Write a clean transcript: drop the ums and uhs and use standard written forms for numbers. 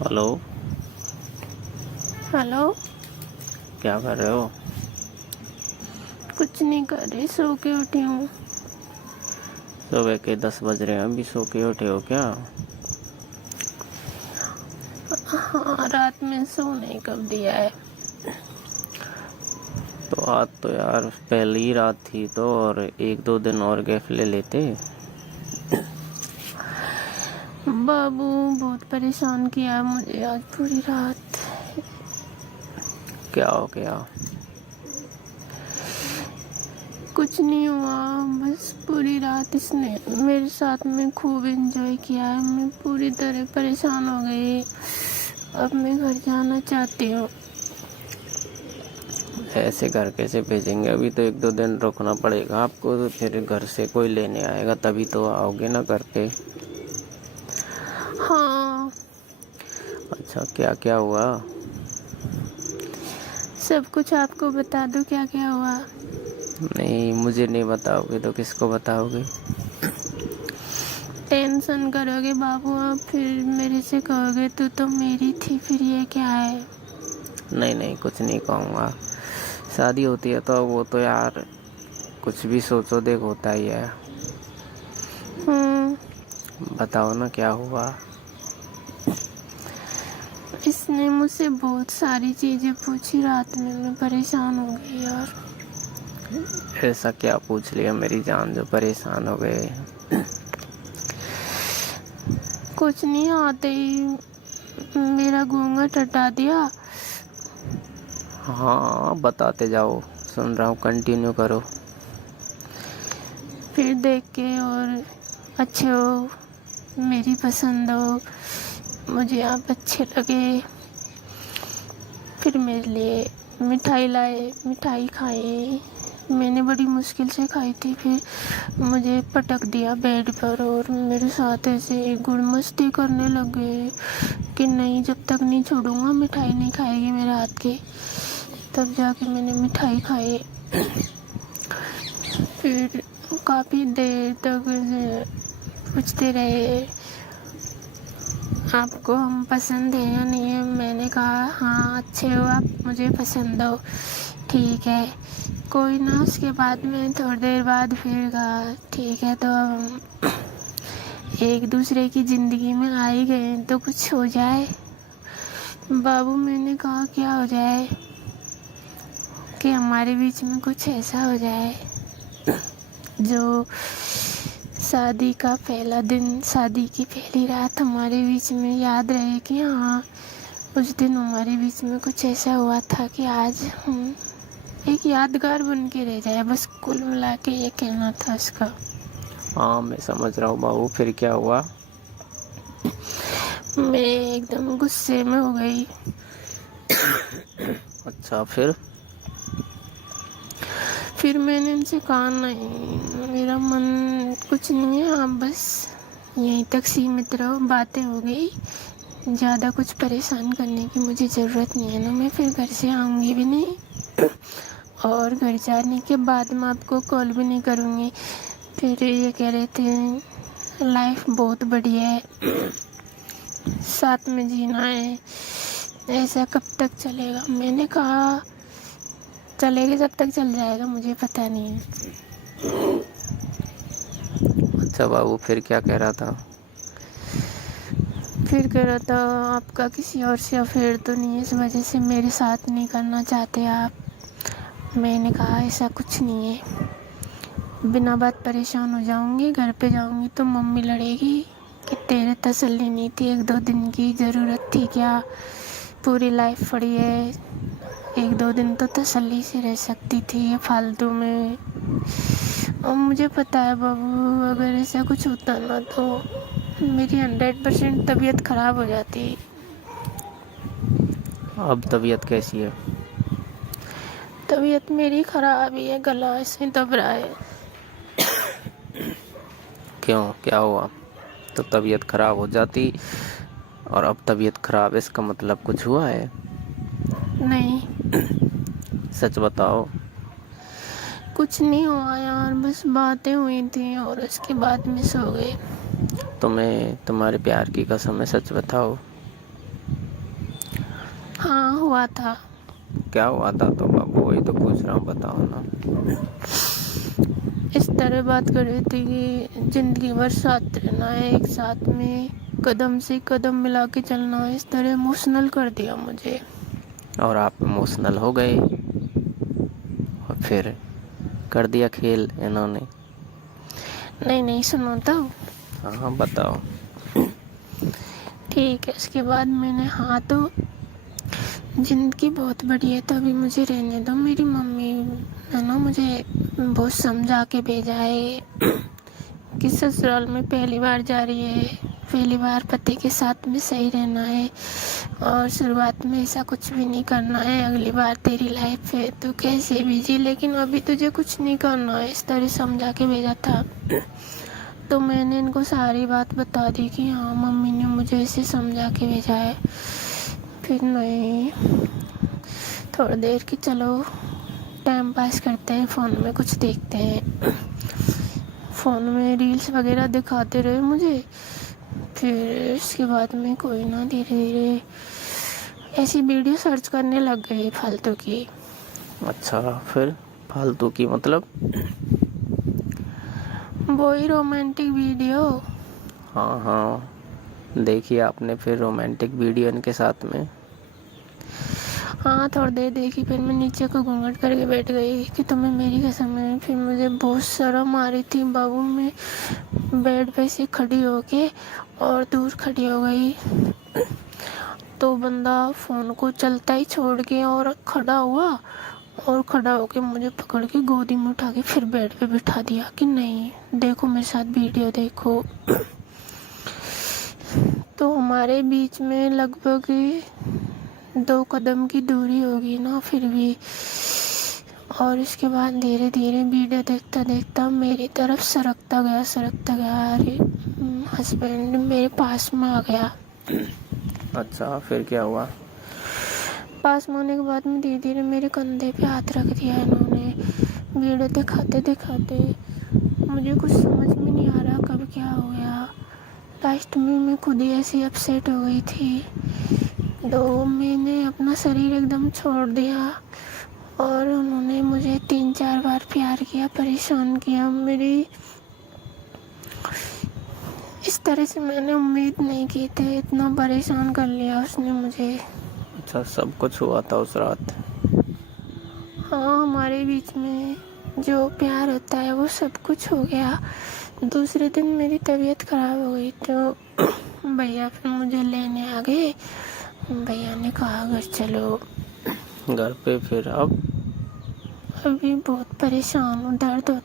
Hello. Hello. क्या कर रहे हो? कुछ नहीं कर रही, सो के उठी हूँ। सुबह के 10 बज रहे हैं, अभी सो के उठे हो क्या? हाँ, रात में सोने कब दिया है। तो आज तो यार पहली रात थी तो और 1-2 दिन और गैप ले लेते। बाबू बहुत परेशान किया मुझे आज पूरी रात। क्या हो गया? कुछ नहीं हुआ, बस पूरी रात इसने मेरे साथ में खूब एंजॉय किया है। मैं पूरी तरह परेशान हो गई। अब मैं घर जाना चाहती हूँ। ऐसे घर कैसे भेजेंगे? अभी तो 1-2 दिन रुकना पड़ेगा आपको, तो फिर घर से कोई लेने आएगा तभी तो आओगे ना घर पे। हाँ, अच्छा, क्या क्या हुआ? सब कुछ आपको बता दूँ क्या क्या हुआ? नहीं, मुझे नहीं बताओगे तो किसको बताओगे? टेंशन करोगे बाबू, आप फिर मेरे से कहोगे तू तो मेरी थी, फिर ये क्या है। नहीं नहीं, कुछ नहीं कहूँगा। शादी होती है तो वो तो यार कुछ भी सोचो देख होता ही है। बताओ ना क्या हुआ? इसने मुझसे बहुत सारी चीजें पूछी रात में, मैं परेशान हो गई यार। ऐसा क्या पूछ लिया मेरी जान जो परेशान हो गए? कुछ नहीं, आते ही मेरा घूंघट हटा दिया। हाँ, बताते जाओ, सुन रहा हूँ, कंटिन्यू करो। फिर देख के और अच्छे हो, मेरी पसंद हो, मुझे आप अच्छे लगे। फिर मेरे लिए मिठाई लाए, मिठाई खाई। मैंने बड़ी मुश्किल से खाई थी। फिर मुझे पटक दिया बेड पर और मेरे साथ ऐसे गुड़ मस्ती करने लगे कि नहीं, जब तक नहीं छोड़ूंगा मिठाई नहीं खाएगी मेरे हाथ की। तब जाके मैंने मिठाई खाई। फिर काफ़ी देर तक पूछते रहे आपको हम पसंद है या नहीं है। मैंने कहा हाँ, अच्छे हो आप, मुझे पसंद हो, ठीक है कोई ना। उसके बाद में थोड़ी देर बाद फिर कहा ठीक है, तो हम एक दूसरे की ज़िंदगी में आ ही गए तो कुछ हो जाए। बाबू, मैंने कहा क्या हो जाए? कि हमारे बीच में कुछ ऐसा हो जाए जो शादी का पहला दिन, शादी की पहली रात हमारे बीच में याद रहे कि हाँ, उस दिन हमारे बीच में कुछ ऐसा हुआ था कि आज हम एक यादगार बन के रह जाए। बस कुल मिला के ये कहना था उसका। हाँ, मैं समझ रहा हूँ बाबू, फिर क्या हुआ? मैं एकदम गुस्से में हो गई। अच्छा, फिर मैंने उनसे कहा नहीं, मेरा मन कुछ नहीं है, आप बस यहीं तक सीमित रहो। बातें हो गई, ज़्यादा कुछ परेशान करने की मुझे ज़रूरत नहीं है ना। मैं फिर घर से आऊँगी भी नहीं और घर जाने के बाद मैं आपको कॉल भी नहीं करूँगी। फिर ये कह रहे थे लाइफ बहुत बढ़िया है, साथ में जीना है, ऐसा कब तक चलेगा। मैंने कहा चलेगा, जब तक चल जाएगा मुझे पता नहीं है। अच्छा बाबू, फिर क्या कह रहा था? फिर कह रहा था आपका किसी और से अफेयर तो नहीं है, इस वजह से मेरे साथ नहीं करना चाहते आप। मैंने कहा ऐसा कुछ नहीं है, बिना बात परेशान हो जाऊंगी, घर पे जाऊंगी तो मम्मी लड़ेगी कि तेरे तसल्ली नहीं थी, 1-2 दिन की ज़रूरत थी क्या, पूरी लाइफ पड़ी है, 1-2 दिन तो तसल्ली से रह सकती थी ये फालतू में। और मुझे पता है बाबू, अगर ऐसा कुछ होता ना तो मेरी 100% तबीयत ख़राब हो जाती। अब तबीयत कैसी है? तबीयत मेरी ख़राब ही है, गला ऐसे दब रहा है। क्यों, क्या हुआ? तो तबीयत खराब हो जाती और अब तबीयत खराब, इसका मतलब कुछ हुआ है? नहीं, सच बताओ। कुछ नहीं हुआ यार, बस बातें हुई थी और उसके बाद में सो गए। तुम्हें तुम्हारे प्यार की कसम है, सच बताओ। हुआ था। क्या हुआ था? तो बाबू वही तो पूछ रहा हूँ, बताओ ना। इस तरह बात कर रही थी कि जिंदगी भर साथ रहना है, एक साथ में कदम से कदम मिला के चलना है। इस तरह इमोशनल कर दिया मुझे। और आप इमोशनल हो गए और फिर कर दिया खेल इन्होंने। नहीं सुनो तो। हाँ बताओ। ठीक है, उसके बाद मैंने हाँ तो जिंदगी बहुत बड़ी है तो अभी मुझे रहने दो। मेरी मम्मी है ना मुझे बहुत समझा के भेजा है कि ससुराल में पहली बार जा रही है, पहली बार पति के साथ में सही रहना है और शुरुआत में ऐसा कुछ भी नहीं करना है। अगली बार तेरी लाइफ है तो कैसे भी जी, लेकिन अभी तुझे कुछ नहीं करना है। इस तरह समझा के भेजा था। तो मैंने इनको सारी बात बता दी कि हाँ मम्मी ने मुझे ऐसे समझा के भेजा है। फिर नहीं, थोड़ी देर की चलो टाइम पास करते हैं, फ़ोन में कुछ देखते हैं। फ़ोन में रील्स वगैरह दिखाते रहे मुझे। फिर इसके बाद में कोई ना धीरे धीरे ऐसी वीडियो सर्च करने लग गई फालतू की। अच्छा, फिर फालतू की मतलब? वही रोमांटिक वीडियो। हाँ, देखिए आपने फिर रोमांटिक वीडियो इनके साथ में? हाँ थोड़ी देर देखी, फिर मैं नीचे को घूंघट करके बैठ गई कि तुम्हें मेरी कसम है। फिर मुझे बहुत शर्म आ रही थी बाबू। मैं बेड पे से खड़ी होके और दूर खड़ी हो गई तो बंदा फ़ोन को चलता ही छोड़ के और खड़ा हुआ और खड़ा होके मुझे पकड़ के गोदी में उठा के फिर बेड पे बिठा दिया कि नहीं देखो मेरे साथ वीडियो देखो। तो हमारे बीच में लगभग 2 कदम की दूरी होगी ना फिर भी। और इसके बाद धीरे धीरे वीडियो देखता देखता मेरी तरफ सरकता गया। अरे हस्बैंड मेरे पास में आ गया। अच्छा, फिर क्या हुआ? पास में होने के बाद में धीरे धीरे मेरे कंधे पे हाथ रख दिया इन्होंने। वीडियो दिखाते दिखाते मुझे कुछ समझ में नहीं आ रहा कब क्या हो गया। लास्ट में मैं खुद ही ऐसी अपसेट हो गई थी तो मैंने अपना शरीर एकदम छोड़ दिया और उन्होंने मुझे 3-4 बार प्यार किया, परेशान किया। मेरी इस तरह से मैंने उम्मीद नहीं की थी, इतना परेशान कर लिया उसने मुझे। अच्छा, सब कुछ हुआ था उस रात? हाँ, हमारे बीच में जो प्यार होता है वो सब कुछ हो गया। दूसरे दिन मेरी तबीयत ख़राब हो गई तो भैया फिर मुझे लेने आ गए। भैया ने कहा घर चलो। घर पे फिर अब? अभी बहुत परेशान हूँ, दर्द होता